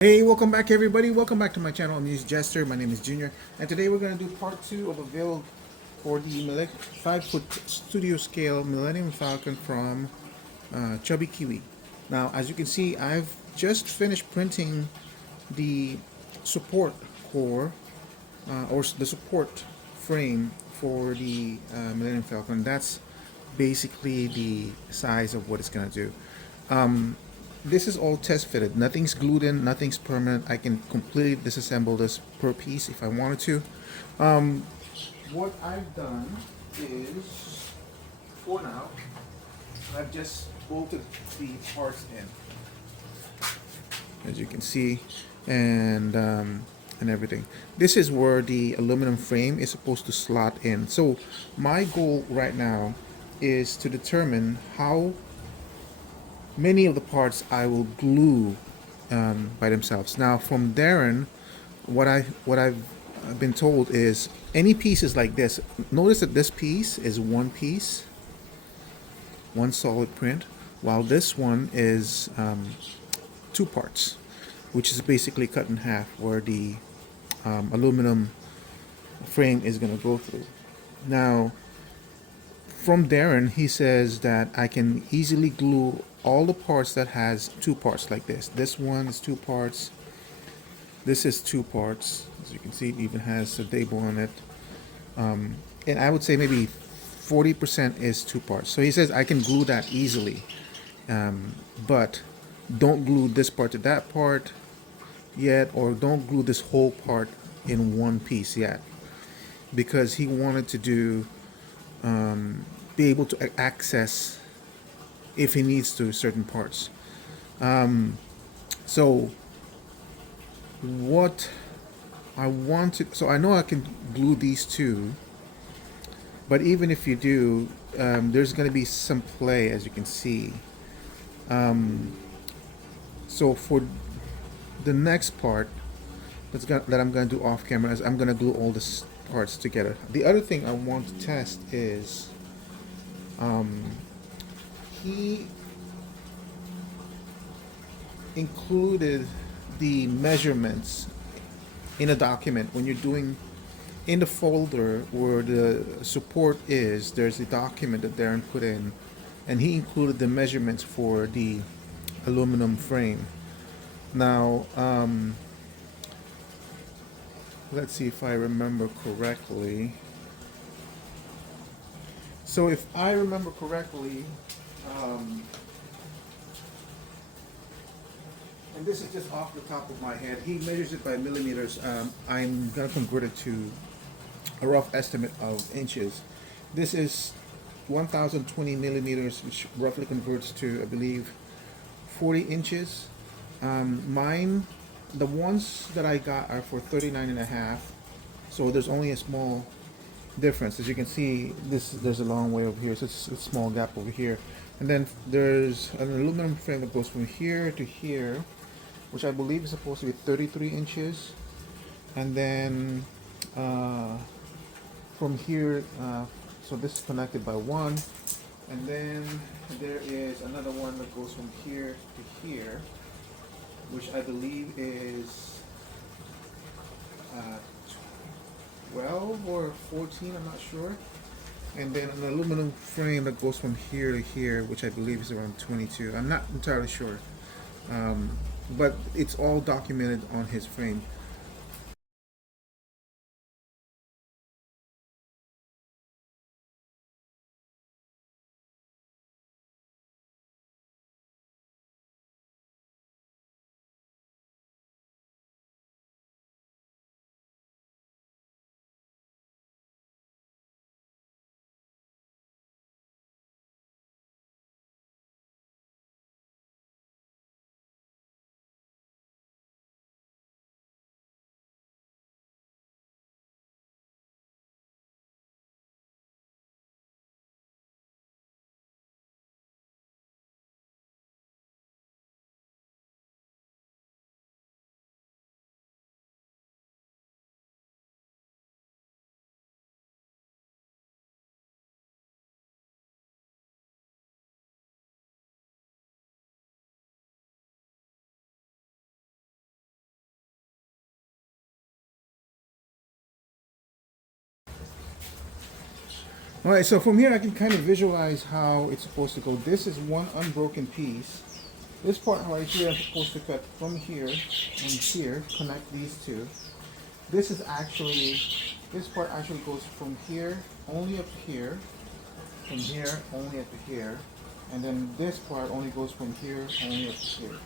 Hey, welcome back everybody. Welcome back to my channel, AmusedJester. My name is Junior, and today we're going to do part 2 of a build for the 5-foot studio scale Millennium Falcon from Chubby Kiwi. Now, as you can see, I've just finished printing the support core, or the support frame for the Millennium Falcon. That's basically the size of what it's going to do. This is all test fitted. Nothing's glued in, nothing's permanent. I can completely disassemble this per piece if I wanted to. What I've done is, for now, I've just bolted the parts in, as you can see, and everything. This is where the aluminum frame is supposed to slot in. So my goal right now is to determine how many of the parts I will glue by themselves. Now, from Darrin, what I've been told is any pieces like this. Notice that this piece is one piece, one solid print, while this one is two parts, which is basically cut in half, where the aluminum frame is going to go through. Now, from Darrin, he says that I can easily glue all the parts that has two parts like this. This one is two parts. This is two parts. As you can see, it even has a label on it. And I would say maybe 40% is two parts. So he says I can glue that easily. But don't glue this part to that part yet, or don't glue this whole part in one piece yet. Because he wanted to do be able to access, if he needs to, certain parts. So what I want to, so I know I can glue these two, but even if you do, there's going to be some play, as you can see. So for the next part that I'm going to do off camera is I'm going to glue all the parts together. The other thing I want to test is he included the measurements in a document. When you're doing in the folder where the support is, there's a document that Darrin put in, and he included the measurements for the aluminum frame. Now, let's see if I remember correctly. So if I remember correctly, um, and this is just off the top of my head, he measures it by millimeters. I'm gonna convert it to a rough estimate of inches. This is 1020 millimeters, which roughly converts to, I believe, 40 inches. Mine, the ones that I got are for 39 and a half, so there's only a small difference. As you can see, there's a long way over here, so it's a small gap over here. And then there's an aluminum frame that goes from here to here, which I believe is supposed to be 33 inches. And then from here, so this is connected by one. And then there is another one that goes from here to here, which I believe is 12 or 14, I'm not sure. And then an aluminum frame that goes from here to here, which I believe is around 22. I'm not entirely sure. But it's all documented on his frame. All right, so from here I can kind of visualize how it's supposed to go. This is one unbroken piece. This part right here I'm supposed to cut from here and here, connect these two. This is actually, this part actually goes from here only up to here, from here only up to here, and then this part only goes from here only up to here.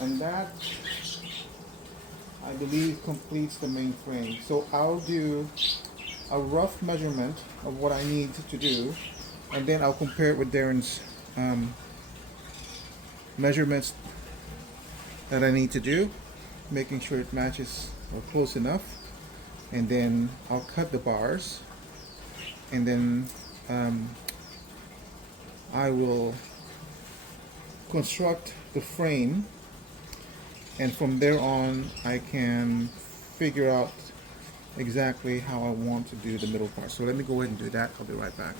And that, I believe, completes the main frame. So I'll do a rough measurement of what I need to do, and then I'll compare it with Darrin's measurements that I need to do, making sure it matches or close enough, and then I'll cut the bars, and then I will construct the frame, and from there on I can figure out exactly how I want to do the middle part. So let me go ahead and do that. I'll be right back.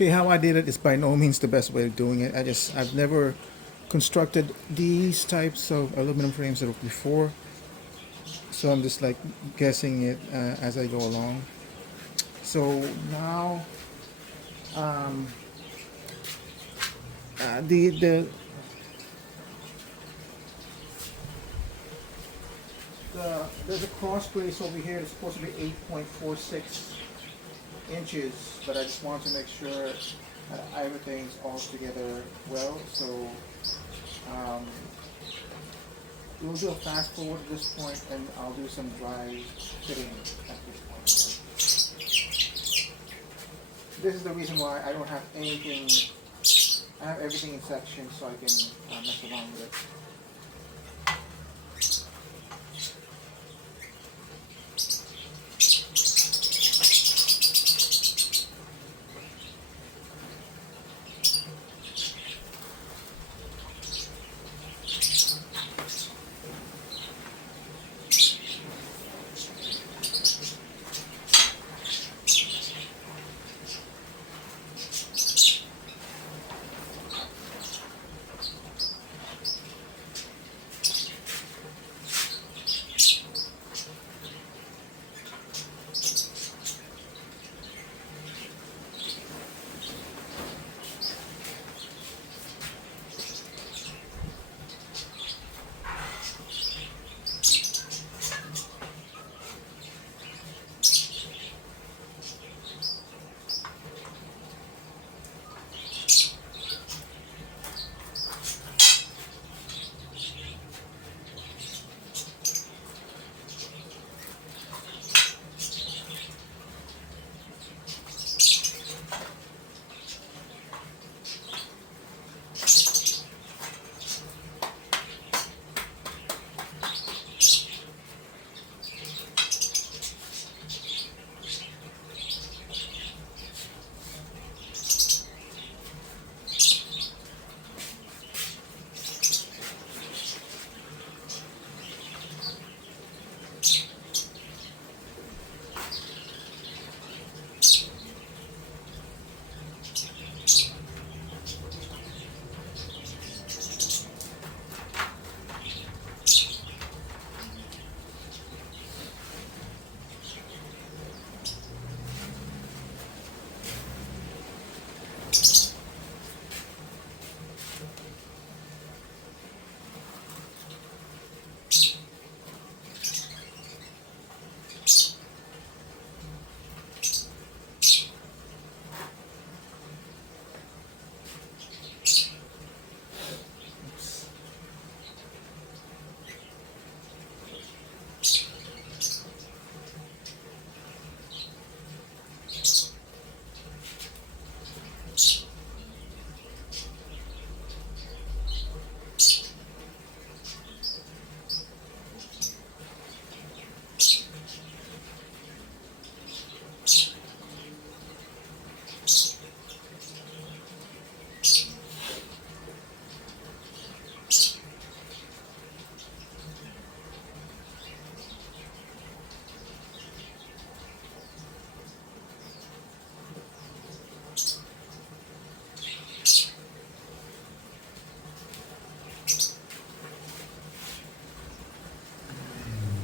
Okay, how I did it is by no means the best way of doing it. I've never constructed these types of aluminum frames before, so I'm just like guessing it as I go along. So now, um, there's a cross brace over here. It's supposed to be 8.46 inches, but I just want to make sure everything's all together well. So um, we'll do a fast forward at this point, and I'll do some dry fitting at this point. This is the reason why I don't have anything. I have everything in sections so I can mess around with it.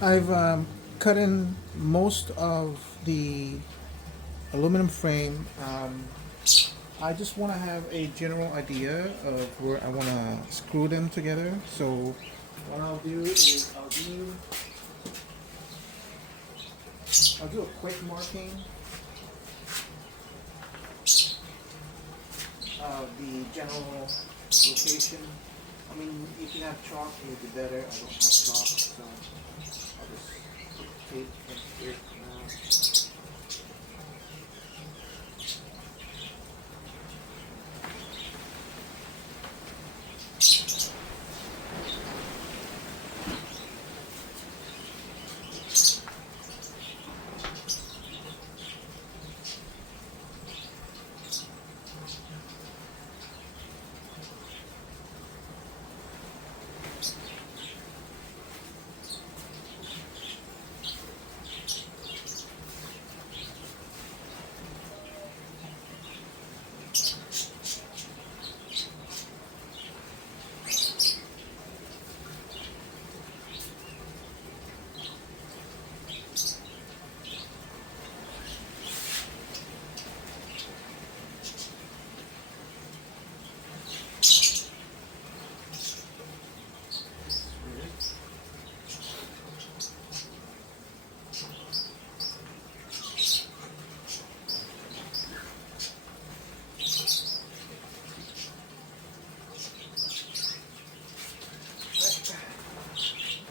I've cut in most of the aluminum frame. I just want to have a general idea of where I want to screw them together. So what I'll do is I'll do a quick marking of the general location. I mean, if you have chalk, it would be better. I don't have chalk, so I'll just put tape in here for now.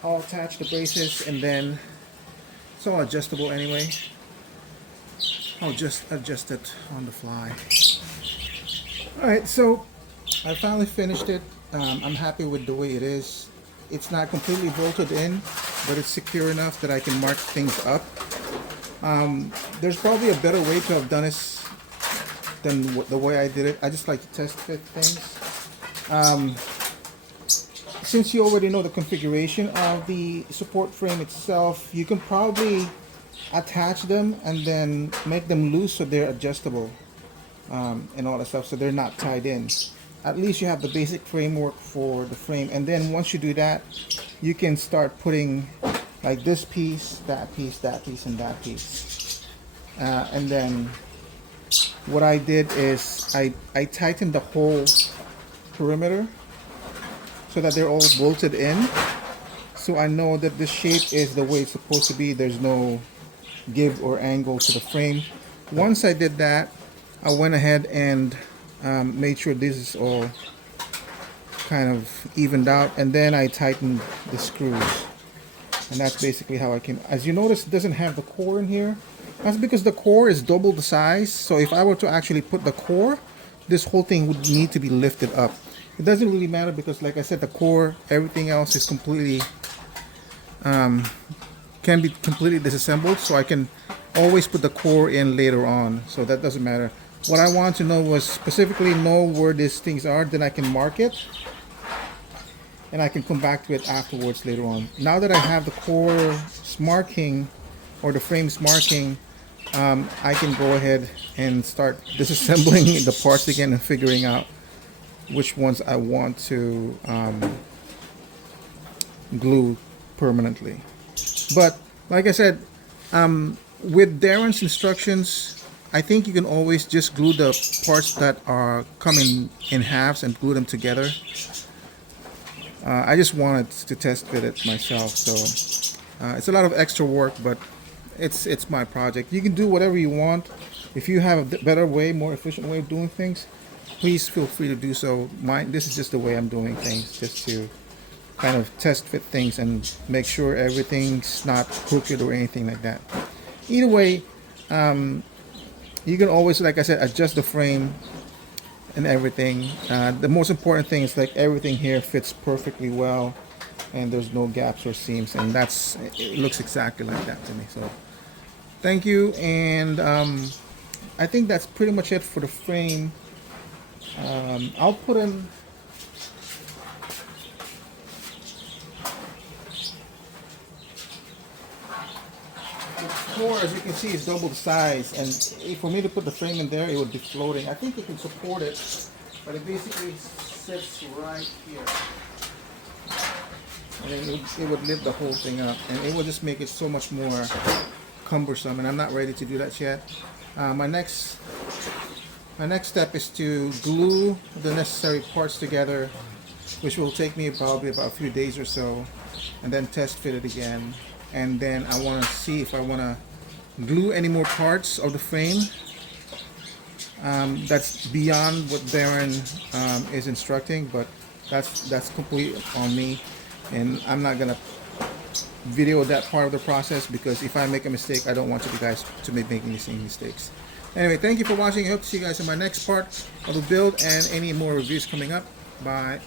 I'll attach the braces, and then it's all adjustable anyway. I'll just adjust it on the fly. Alright, so I finally finished it. I'm happy with the way it is. It's not completely bolted in, but it's secure enough that I can mark things up. There's probably a better way to have done this than the way I did it. I just like to test fit things. Since you already know the configuration of the support frame itself, you can probably attach them and then make them loose so they're adjustable, and all that stuff, so they're not tied in. At least you have the basic framework for the frame, and then once you do that, you can start putting like this piece, that piece, that piece, and that piece. And then what I did is I tightened the whole perimeter so that they're all bolted in, so I know that the shape is the way it's supposed to be. There's no give or angle to the frame. Once I did that, I went ahead and made sure this is all kind of evened out, and then I tightened the screws, and that's basically how I came. As you notice, it doesn't have the core in here. That's because the core is double the size, so if I were to actually put the core, this whole thing would need to be lifted up. It doesn't really matter because, like I said, the core, everything else is completely can be completely disassembled, so I can always put the core in later on, so that doesn't matter. What I want to know was specifically know where these things are, then I can mark it and I can come back to it afterwards later on. Now that I have the core's marking or the frame's marking, I can go ahead and start disassembling the parts again and figuring out which ones I want to glue permanently. But like I said, with Darrin's instructions, I think you can always just glue the parts that are coming in halves and glue them together. I just wanted to test fit it myself, so it's a lot of extra work, but it's my project. You can do whatever you want. If you have a better way, more efficient way of doing things, please feel free to do so. This is just the way I'm doing things, just to kind of test fit things and make sure everything's not crooked or anything like that. Either way, you can always, like I said, adjust the frame and everything. The most important thing is like everything here fits perfectly well and there's no gaps or seams, and it looks exactly like that to me. So thank you, and I think that's pretty much it for the frame. I'll put in core, as you can see, is double the size, and for me to put the frame in there, it would be floating. I think it can support it, but it basically sits right here, and then it would lift the whole thing up, and it would just make it so much more cumbersome, and I'm not ready to do that yet. My next step is to glue the necessary parts together, which will take me probably about a few days or so, and then test fit it again. And then I want to see if I want to glue any more parts of the frame. That's beyond what Darrin is instructing, but that's completely on me, and I'm not gonna video that part of the process, because if I make a mistake, I don't want you guys to be making the same mistakes. Anyway, thank you for watching. I hope to see you guys in my next part of the build and any more reviews coming up. Bye.